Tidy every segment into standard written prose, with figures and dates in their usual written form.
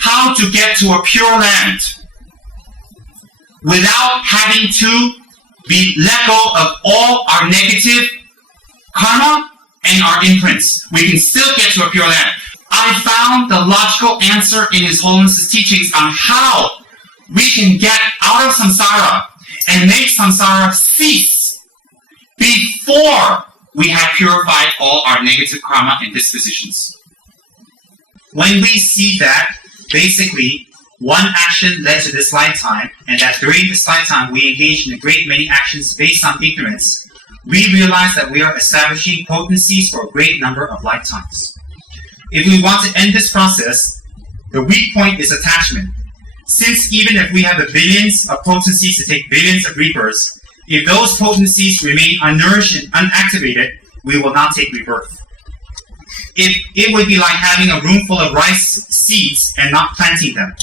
how to get to a pure land without having to be let go of all our negative karma and our imprints. We can still get to a pure land. I found the logical answer in His Holiness's teachings on how we can get out of samsara and make samsara cease before we have purified all our negative karma and dispositions. When we see that, basically, one action led to this lifetime, and that during this lifetime we engage in a great many actions based on ignorance, we realize that we are establishing potencies for a great number of lifetimes. If we want to end this process, the weak point is attachment. Since even if we have the billions of potencies to take billions of rebirths, if those potencies remain unnourished and unactivated, we will not take rebirth. It would be like having a room full of rice seeds and not planting them.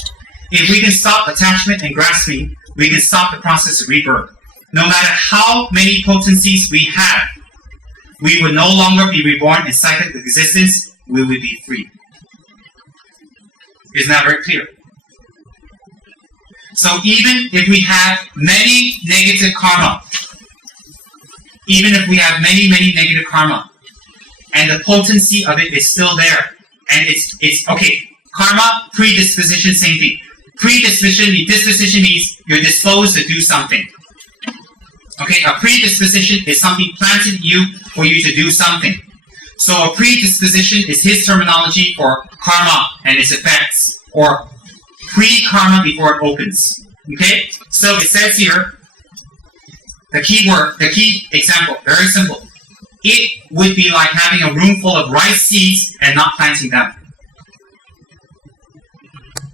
If we can stop attachment and grasping, we can stop the process of rebirth. No matter how many potencies we have, we would no longer be reborn in cyclic existence, we would be free. Isn't that very clear? So even if we have many negative karma, and the potency of it is still there, and it's okay, karma, predisposition, same thing. Disposition means you're disposed to do something. Okay, a predisposition is something planted in you for you to do something. So a predisposition is his terminology for karma and its effects, or pre-karma before it opens. Okay, so it says here, the key example, very simple. It would be like having a room full of rice seeds and not planting them.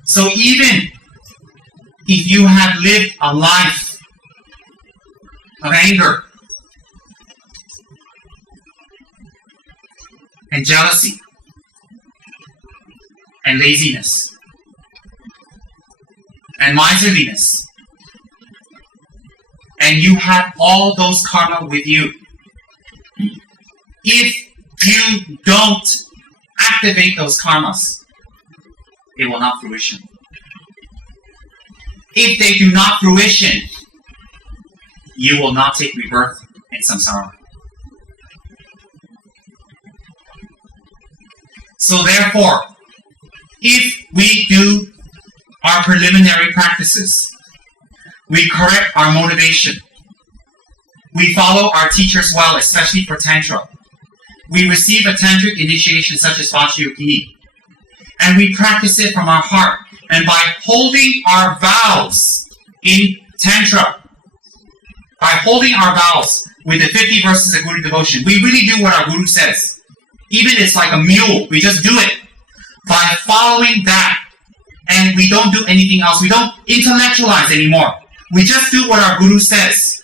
So even if you have lived a life of anger and jealousy and laziness and miserliness, and you have all those karma with you, if you don't activate those karmas, it will not fruition. If they do not fruition, you will not take rebirth in samsara. So therefore, if we do our preliminary practices, we correct our motivation, we follow our teachers well, especially for Tantra, we receive a Tantric initiation such as Vajrayogini, and we practice it from our heart, and by holding our vows in Tantra, by holding our vows with the 50 verses of Guru devotion, we really do what our Guru says. Even it's like a mule, we just do it. By following that, and we don't do anything else, we don't intellectualize anymore, we just do what our Guru says,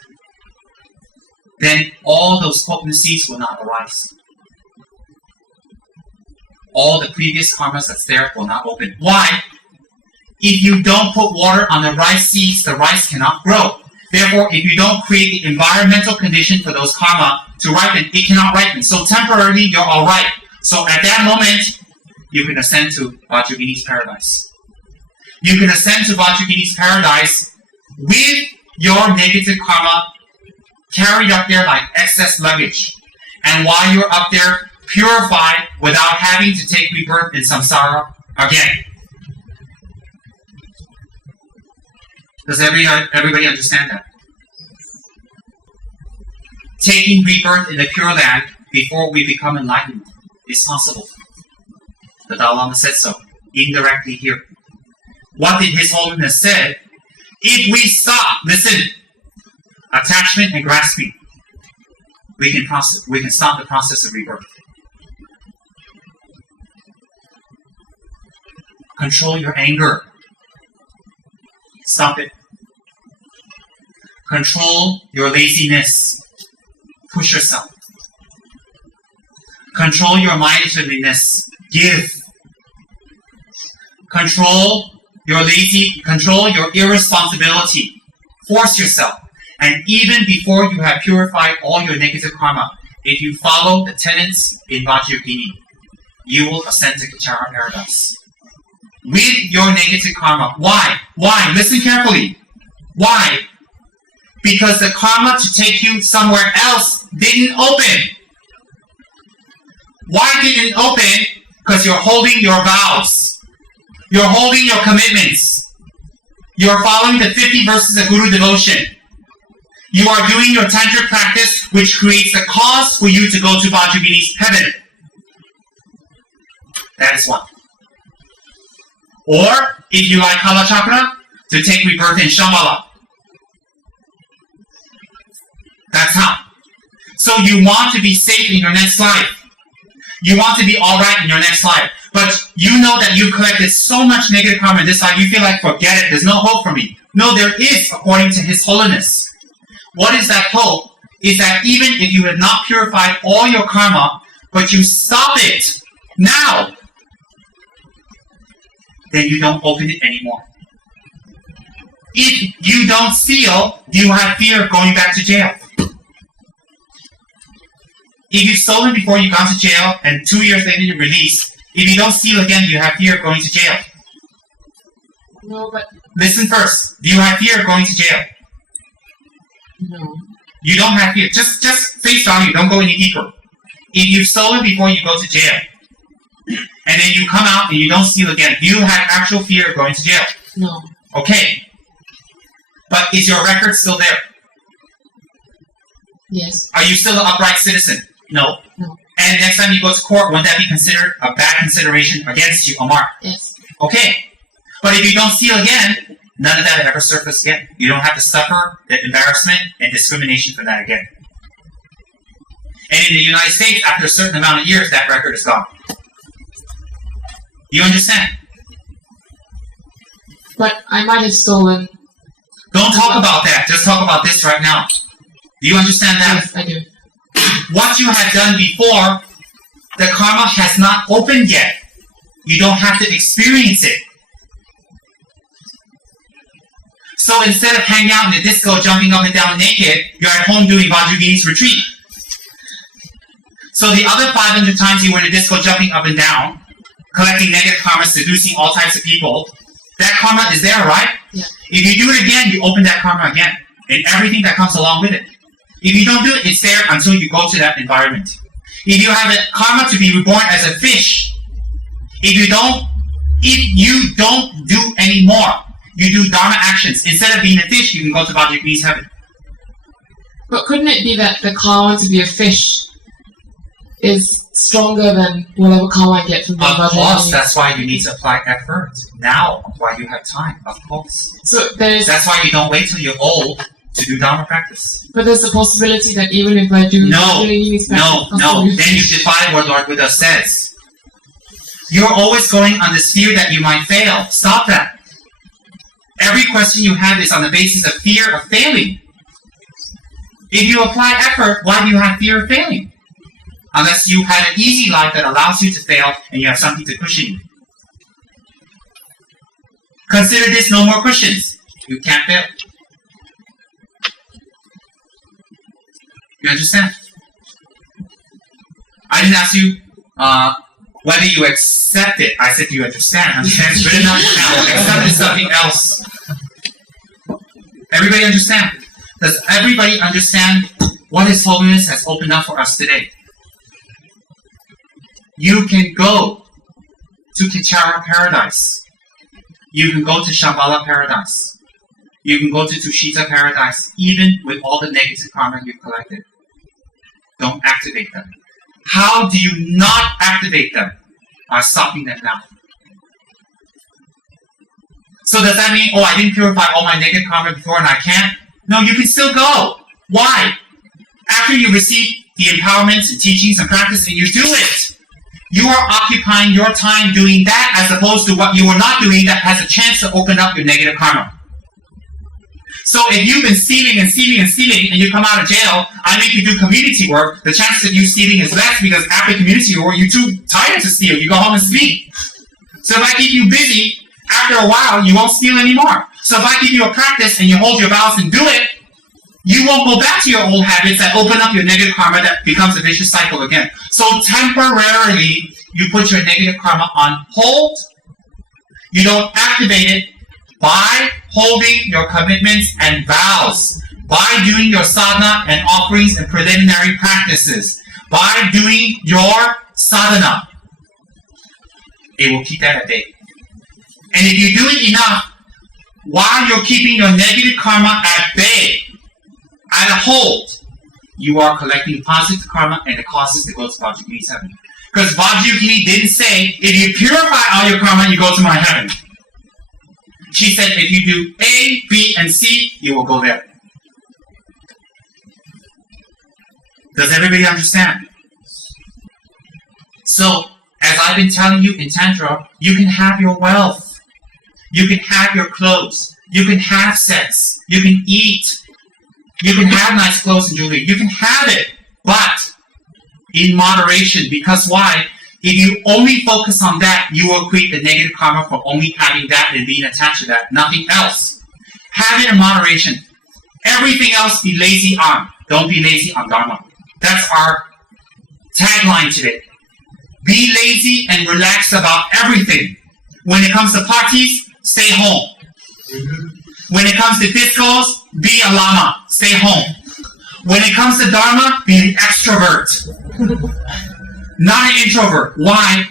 then all those potencies will not arise. All the previous karmas that's there will not open. Why? If you don't put water on the rice seeds, the rice cannot grow. Therefore, if you don't create the environmental condition for those karma to ripen, it cannot ripen. So temporarily, you're all right. So at that moment, you can ascend to Vajrayogini's paradise. You can ascend to Vajrayogini's paradise with your negative karma carried up there like excess luggage. And while you're up there, purified without having to take rebirth in samsara again. Does everybody understand that? Taking rebirth in the Pure Land before we become enlightened is possible. The Dalai Lama said so, indirectly here. What did His Holiness say? If we stop, listen, attachment and grasping, we can stop the process of rebirth. Control your anger. Stop it. Control your laziness. Push yourself. Control your miserliness. Give. Control your irresponsibility. Force yourself. And even before you have purified all your negative karma, if you follow the tenets in Vajrayogini, you will ascend to Kachara paradise. with your negative karma. Why? Why? Listen carefully. Why? Because the karma to take you somewhere else didn't open. Why didn't it open? Because you're holding your vows. You're holding your commitments. You're following the 50 verses of Guru devotion. You are doing your Tantric practice, which creates the cause for you to go to Vajragini's heaven. That is one. Or, if you like Kala Chakra, to take rebirth in Shambhala. That's how. So you want to be safe in your next life. You want to be alright in your next life. But you know that you collected so much negative karma in this life, you feel like, forget it, there's no hope for me. No, there is, according to His Holiness. What is that hope? Is that even if you have not purified all your karma, but you stop it now, then you don't open it anymore. If you don't seal, you have fear of going back to jail. If you've stolen before you got to jail, and 2 years later you're released, if you don't seal again, you have fear of going to jail. No, but... Listen first. Do you have fear of going to jail? No. You don't have fear. Just face value. Don't go any deeper. If you've stolen before you go to jail, and then you come out and you don't steal again, do you have actual fear of going to jail? No. Okay. But is your record still there? Yes. Are you still an upright citizen? No. No. And next time you go to court, wouldn't that be considered a bad consideration against you, a mark? Yes. Okay. But if you don't steal again, none of that will ever surface again. You don't have to suffer the embarrassment and discrimination for that again. And in the United States, after a certain amount of years, that record is gone. You understand? But I might have stolen. Don't talk about that. Just talk about this right now. Do you understand that? Yes, I do. What you have done before, the karma has not opened yet. You don't have to experience it. So instead of hanging out in the disco, jumping up and down naked, you're at home doing Vajragini's retreat. So the other 500 times you were in the disco, jumping up and down, collecting negative karma, seducing all types of people, that karma is there, right? Yeah. If you do it again, you open that karma again, and everything that comes along with it. If you don't do it, it's there until you go to that environment. If you have a karma to be reborn as a fish, if you don't do any more, you do dharma actions. Instead of being a fish, you can go to Vajragini's heaven. But couldn't it be that the karma to be a fish is stronger than whatever karma I get from being Of course, Vajragini? that's why you need to apply effort. Now, while you have time, of course. So there's... That's why you don't wait till you're old to do dharma practice. But there's a possibility that even if I do Vajragini's practice... No. Then you defy what Lord Buddha says. You're always going on this fear that you might fail. Stop that. Every question you have is on the basis of fear of failing. If you apply effort, why do you have fear of failing? Unless you had an easy life that allows you to fail and you have something to cushion you. Consider this no more cushions. You can't fail. You understand? I didn't ask you whether you accept it. I said, do you understand? Understand is good enough now. Accept is something else. Everybody understand? Does everybody understand what His Holiness has opened up for us today? You can go to Kichara paradise. You can go to Shambhala paradise. You can go to Tushita paradise, even with all the negative karma you've collected. Don't activate them. How do you not activate them? By stopping them now. So does that mean, I didn't purify all my negative karma before and I can't? No, you can still go. Why? After you receive the empowerments and teachings and practice and you do it, you are occupying your time doing that as opposed to what you are not doing that has a chance to open up your negative karma. So if you've been stealing and you come out of jail, I make you do community work, the chance of you stealing is less because after community work, you're too tired to steal. You go home and sleep. So if I keep you busy, after a while, you won't steal anymore. So if I give you a practice and you hold your vows and do it, you won't go back to your old habits that open up your negative karma that becomes a vicious cycle again. So temporarily, you put your negative karma on hold. You don't activate it by holding your commitments and vows, by doing your sadhana and offerings and preliminary practices, by doing your sadhana. It will keep that at bay. And if you do it enough, while you're keeping your negative karma at bay, at a hold, you are collecting positive karma and the causes that go to Vajrayogini's heaven. Because Vajrayogini didn't say, if you purify all your karma, you go to my heaven. She said, if you do A, B, and C, you will go there. Does everybody understand? So, as I've been telling you in Tantra, you can have your wealth. You can have your clothes. You can have sex. You can eat. You can have nice clothes and jewelry. You can have it, but in moderation. Because why? If you only focus on that, you will create the negative karma for only having that and being attached to that. Nothing else. Have it in moderation. Everything else be lazy on. Don't be lazy on dharma. That's our tagline today. Be lazy and relaxed about everything. When it comes to parties, stay home. When it comes to discos, be a lama. Stay home. When it comes to dharma, be an extrovert. Not an introvert. Why?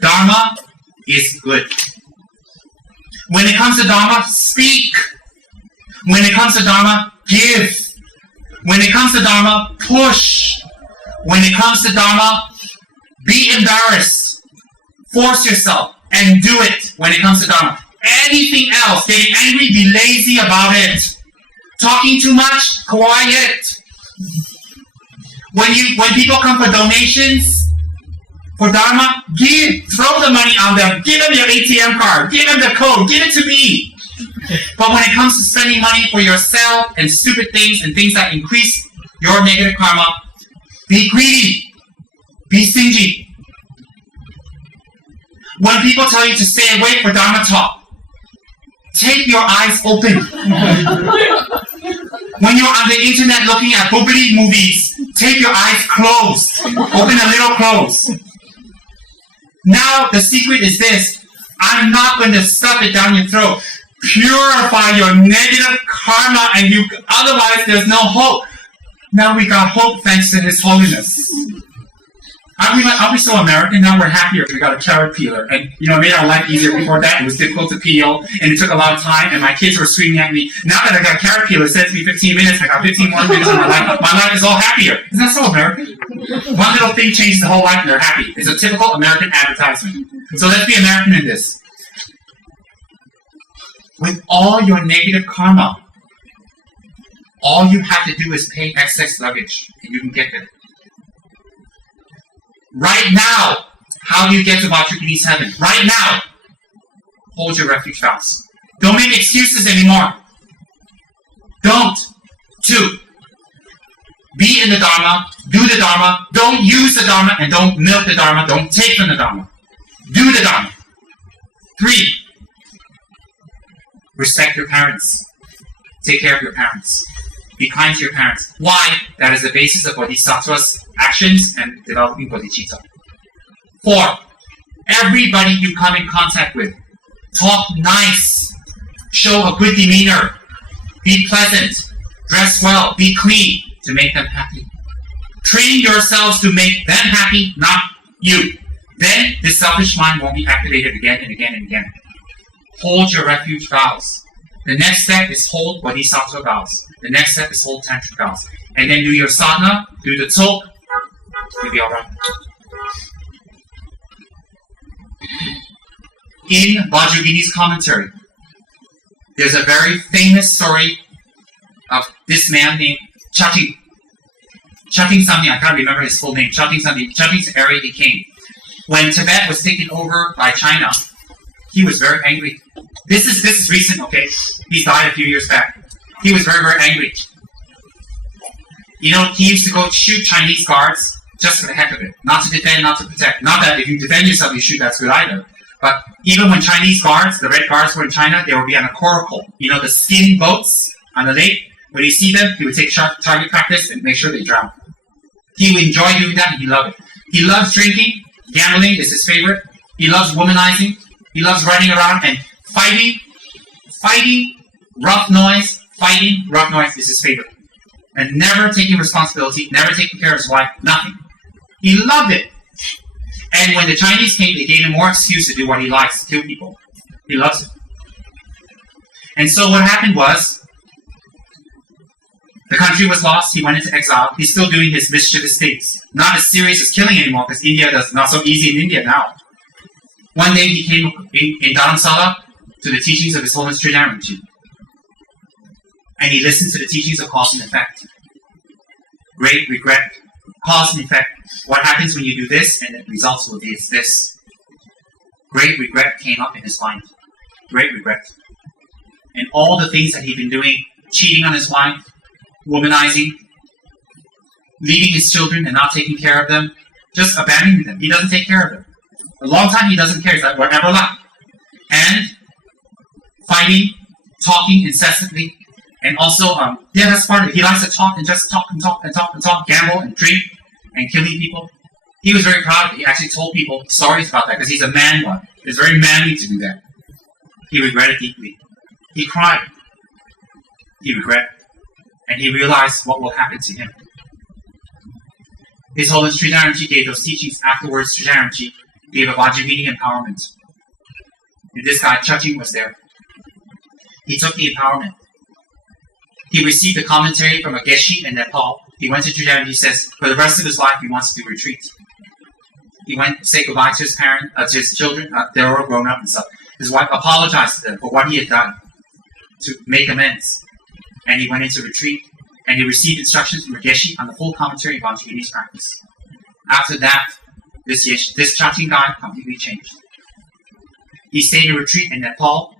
Dharma is good. When it comes to dharma, speak. When it comes to dharma, give. When it comes to dharma, push. When it comes to dharma, be embarrassed. Force yourself and do it when it comes to dharma. Anything else, getting angry, be lazy about it. Talking too much, quiet. When people come for donations, for dharma, give. Throw the money on them. Give them your ATM card. Give them the code. Give it to me. But when it comes to spending money for yourself and stupid things and things that increase your negative karma, be greedy. Be stingy. When people tell you to stay away for dharma talk, take your eyes open. When you're on the internet looking at boobity movies, take your eyes closed. Open a little close. Now the secret is this. I'm not going to stuff it down your throat. Purify your negative karma and otherwise there's no hope. Now we got hope thanks to His Holiness. Aren't we so American? Now we're happier because we got a carrot peeler. And, it made our life easier. Before that, it was difficult to peel, and it took a lot of time, and my kids were screaming at me. Now that I got a carrot peeler, it says to me 15 minutes, I got 15 more minutes in my life. My life is all happier. Isn't that so American? One little thing changes the whole life, and they're happy. It's a typical American advertisement. So let's be American in this. With all your negative karma, all you have to do is pay excess luggage, and you can get there. Right now, how do you get to Vajrayogini's heaven? Right now, hold your refuge vows. Don't make excuses anymore. Don't. 2, be in the Dharma, do the Dharma, don't use the Dharma, and don't milk the Dharma, don't take from the Dharma. Do the Dharma. 3, respect your parents. Take care of your parents. Be kind to your parents. Why? That is the basis of Bodhisattva's actions and developing bodhicitta. 4, everybody you come in contact with, talk nice, show a good demeanor, be pleasant, dress well, be clean to make them happy. Train yourselves to make them happy, not you. Then the selfish mind won't be activated again and again and again. Hold your refuge vows. The next step is hold Bodhisattva vows. The next step is hold Tantric vows. And then do your sadhana, do the talk, you'll be alright. In Vajrayogini's commentary, there's a very famous story of this man named Chating. Chating something, I can't remember his full name. Chating's area he came. When Tibet was taken over by China, he was very angry. This is recent, okay? He's died a few years back. He was very, very angry. He used to go shoot Chinese guards just for the heck of it. Not to defend, not to protect. Not that if you defend yourself, you shoot, that's good either. But even when Chinese guards, the red guards were in China, they would be on a coracle. The skin boats on the lake. When he see them, he would take target practice and make sure they drown. He would enjoy doing that and he loved it. He loves drinking. Gambling is his favorite. He loves womanizing. He loves running around and fighting, rough noise is his favorite. And never taking responsibility, never taking care of his wife, nothing. He loved it. And when the Chinese came, they gave him more excuse to do what he likes, to kill people. He loves it. And so what happened was, the country was lost, he went into exile, he's still doing his mischievous things. Not as serious as killing anymore, because India does not so easy in India now. One day he came in Dharamsala to the teachings of His Holiness Tridharma Rinpoche. And he listened to the teachings of cause and effect. Great regret, cause and effect. What happens when you do this, and the results will be this. Great regret came up in his mind. Great regret. And all the things that he'd been doing, cheating on his wife, womanizing, leaving his children and not taking care of them, just abandoning them. He doesn't take care of them. A long time he doesn't care. He's like, whatever luck. And fighting, talking incessantly, and also, that's part of it. He likes to talk and just talk and talk and talk and talk, gamble and drink and killing people. He was very proud of it. He actually told people stories about that because he's a man one. It's very manly to do that. He regretted deeply. He cried. He regretted. And he realized what will happen to him. His Holiness Tridharma Rinpoche gave those teachings. Afterwards, Tridharma Rinpoche gave a Vajrayogini empowerment. And this guy, Chaching, was there. He took the empowerment. He received a commentary from a Geshe in Nepal. He went to Tridharma and he says, for the rest of his life, he wants to do retreat. He went to say goodbye to his parents, to his children. They were all grown up and stuff. His wife apologized to them for what he had done to make amends. And he went into retreat. And he received instructions from a Geshe on the full commentary of Vajrayogini's practice. After that, this Chaching guy completely changed. He stayed in retreat in Nepal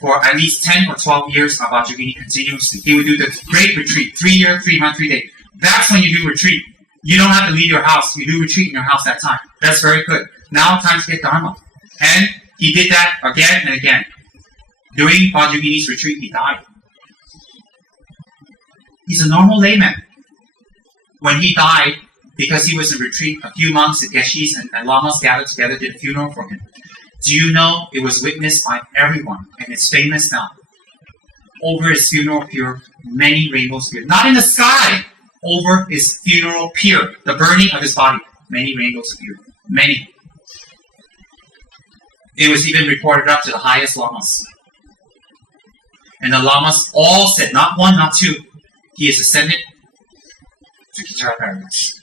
for at least 10 or 12 years of Vajrayogini continuously. He would do the great retreat, 3 year, 3 month, 3 day. That's when you do retreat. You don't have to leave your house. You do retreat in your house that time. That's very good. Now time to get Dharma. And he did that again and again. During Vajrayogini's retreat, he died. He's a normal layman. When he died, because he was in retreat, a few monks and Geshis and Lamas gathered together, did a funeral for him. Do you know it was witnessed by everyone, and it's famous now? Over his funeral pyre, many rainbows appeared. Not in the sky! Over his funeral pyre, the burning of his body, many rainbows appeared. Many. It was even reported up to the highest Lamas. And the Lamas all said, not one, not two, he is ascended to Kichara paradise.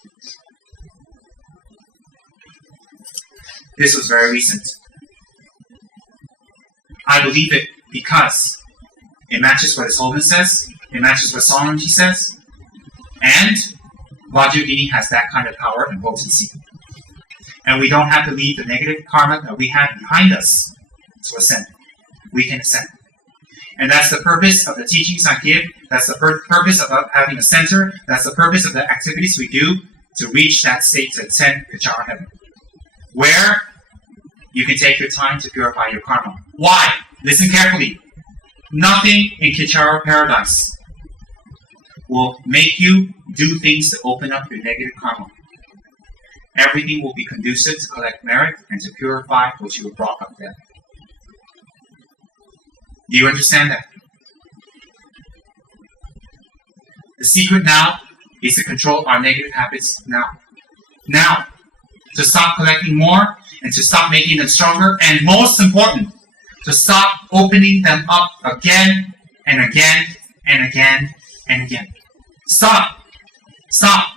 This was very recent. I believe it because it matches what His Holiness says, it matches what Solemnity says, and Vajrayogini has that kind of power and potency. And we don't have to leave the negative karma that we have behind us to ascend. We can ascend. And that's the purpose of the teachings I give. That's the purpose of having a center. That's the purpose of the activities we do to reach that state, to ascend Kichara heaven. Where you can take your time to purify your karma. Why? Listen carefully. Nothing in Kichara paradise will make you do things to open up your negative karma. Everything will be conducive to collect merit and to purify what you were brought up there. Do you understand that? The secret now is to control our negative habits now. Now, to stop collecting more and to stop making them stronger, and most important, to stop opening them up again and again and again and again. Stop. Stop.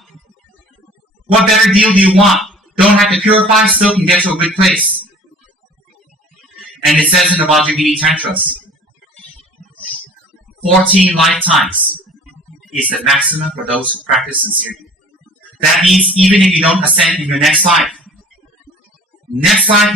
What better deal do you want? Don't have to purify, still can get to a good place. And it says in the Vajrayogini Tantras, 14 lifetimes is the maximum for those who practice sincerely. That means even if you don't ascend in your next life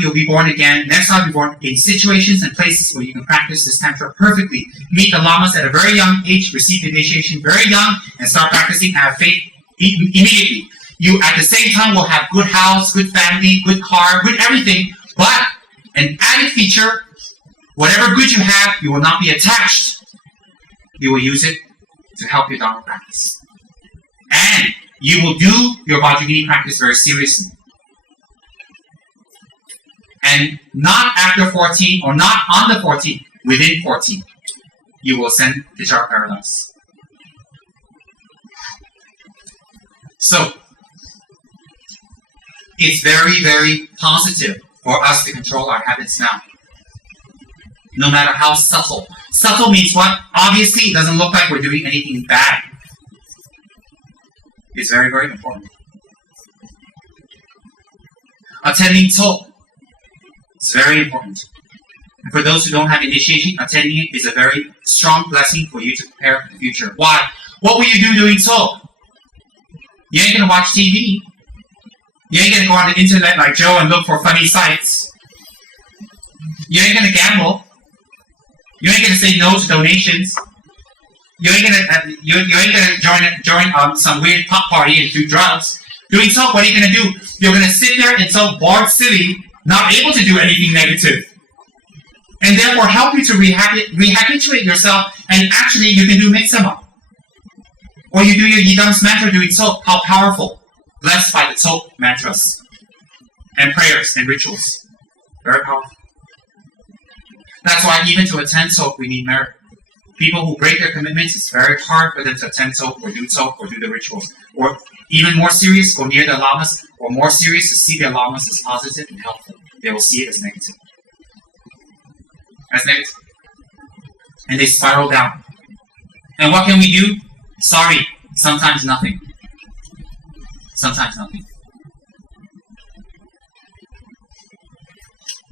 you'll be born again. Next life you'll be born in situations and places where you can practice this Tantra perfectly. Meet the Lamas at a very young age, receive initiation very young, and start practicing, have faith immediately. You at the same time will have good house, good family, good car, good everything, but an added feature, whatever good you have, you will not be attached. You will use it to help your Dharma practice. And you will do your Vajrayogini practice very seriously. And not after 14 or not on the 14th, within 14, you will ascend to Chara Paradise. So, it's very, very positive for us to control our habits now. No matter how subtle. Subtle means what? Obviously, it doesn't look like we're doing anything bad. It's very, very important. Attending talk. It's very important. And for those who don't have initiation, attending it is a very strong blessing for you to prepare for the future. Why? What will you do doing talk? You ain't gonna watch TV. You ain't gonna go on the internet like Joe and look for funny sites. You ain't gonna gamble. You ain't gonna say no to donations. You ain't gonna join some weird pop party and do drugs. Doing talk, what are you gonna do? You're gonna sit there and talk bored, silly, not able to do anything negative, and therefore help you to rehabituate yourself. And actually, you can do mitzvah, or you do your Yidam's mantra doing talk. How powerful! Blessed by the talk mantras and prayers and rituals. Very powerful. That's why even to attend talk, we need merit. People who break their commitments, it's very hard for them to attend talk or do the rituals. Or even more serious, go near the lamas, or more serious, to see the lamas as positive and helpful. They will see it as negative. As negative. And they spiral down. And what can we do? Sorry, sometimes nothing. Sometimes nothing.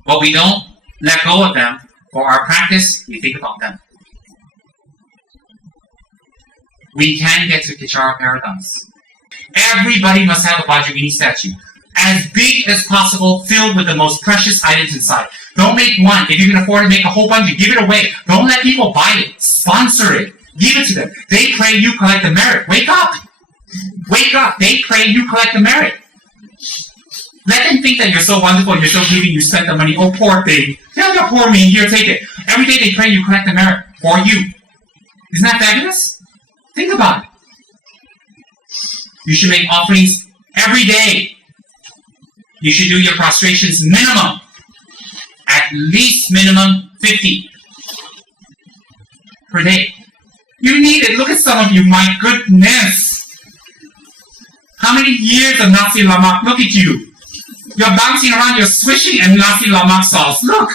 But we don't let go of them. For our practice, we think about them. We can get to Chara Paradise. Everybody must have a Vajrayini statue. As big as possible, filled with the most precious items inside. Don't make one. If you can afford to make a whole bunch, you give it away. Don't let people buy it. Sponsor it. Give it to them. They pray, you collect the merit. Wake up! Wake up! They pray, you collect the merit. Let them think that you're so wonderful, you're so giving, you spend the money. Oh, poor thing. Yeah, poor me. Here, take it. Every day they pray, you collect the merit for you. Isn't that fabulous? Think about it. You should make offerings every day. You should do your prostrations minimum. At least minimum 50 per day. You need it. Look at some of you. My goodness. How many years of Nasi Lamak? Look at you. You're bouncing around, you're swishing and Nasi Lamak sauce. Look.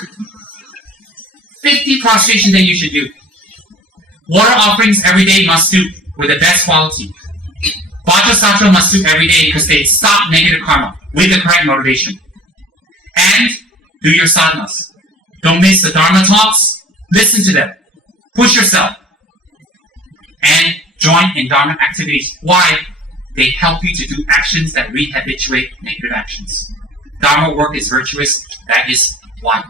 50 prostration that you should do. Water offerings every day must do with the best quality. Vajra Satra must do every day because they stop negative karma with the correct motivation. And do your sadhanas. Don't miss the dharma talks. Listen to them. Push yourself. And join in dharma activities. Why? They help you to do actions that rehabituate negative actions. Dharma work is virtuous. That is why.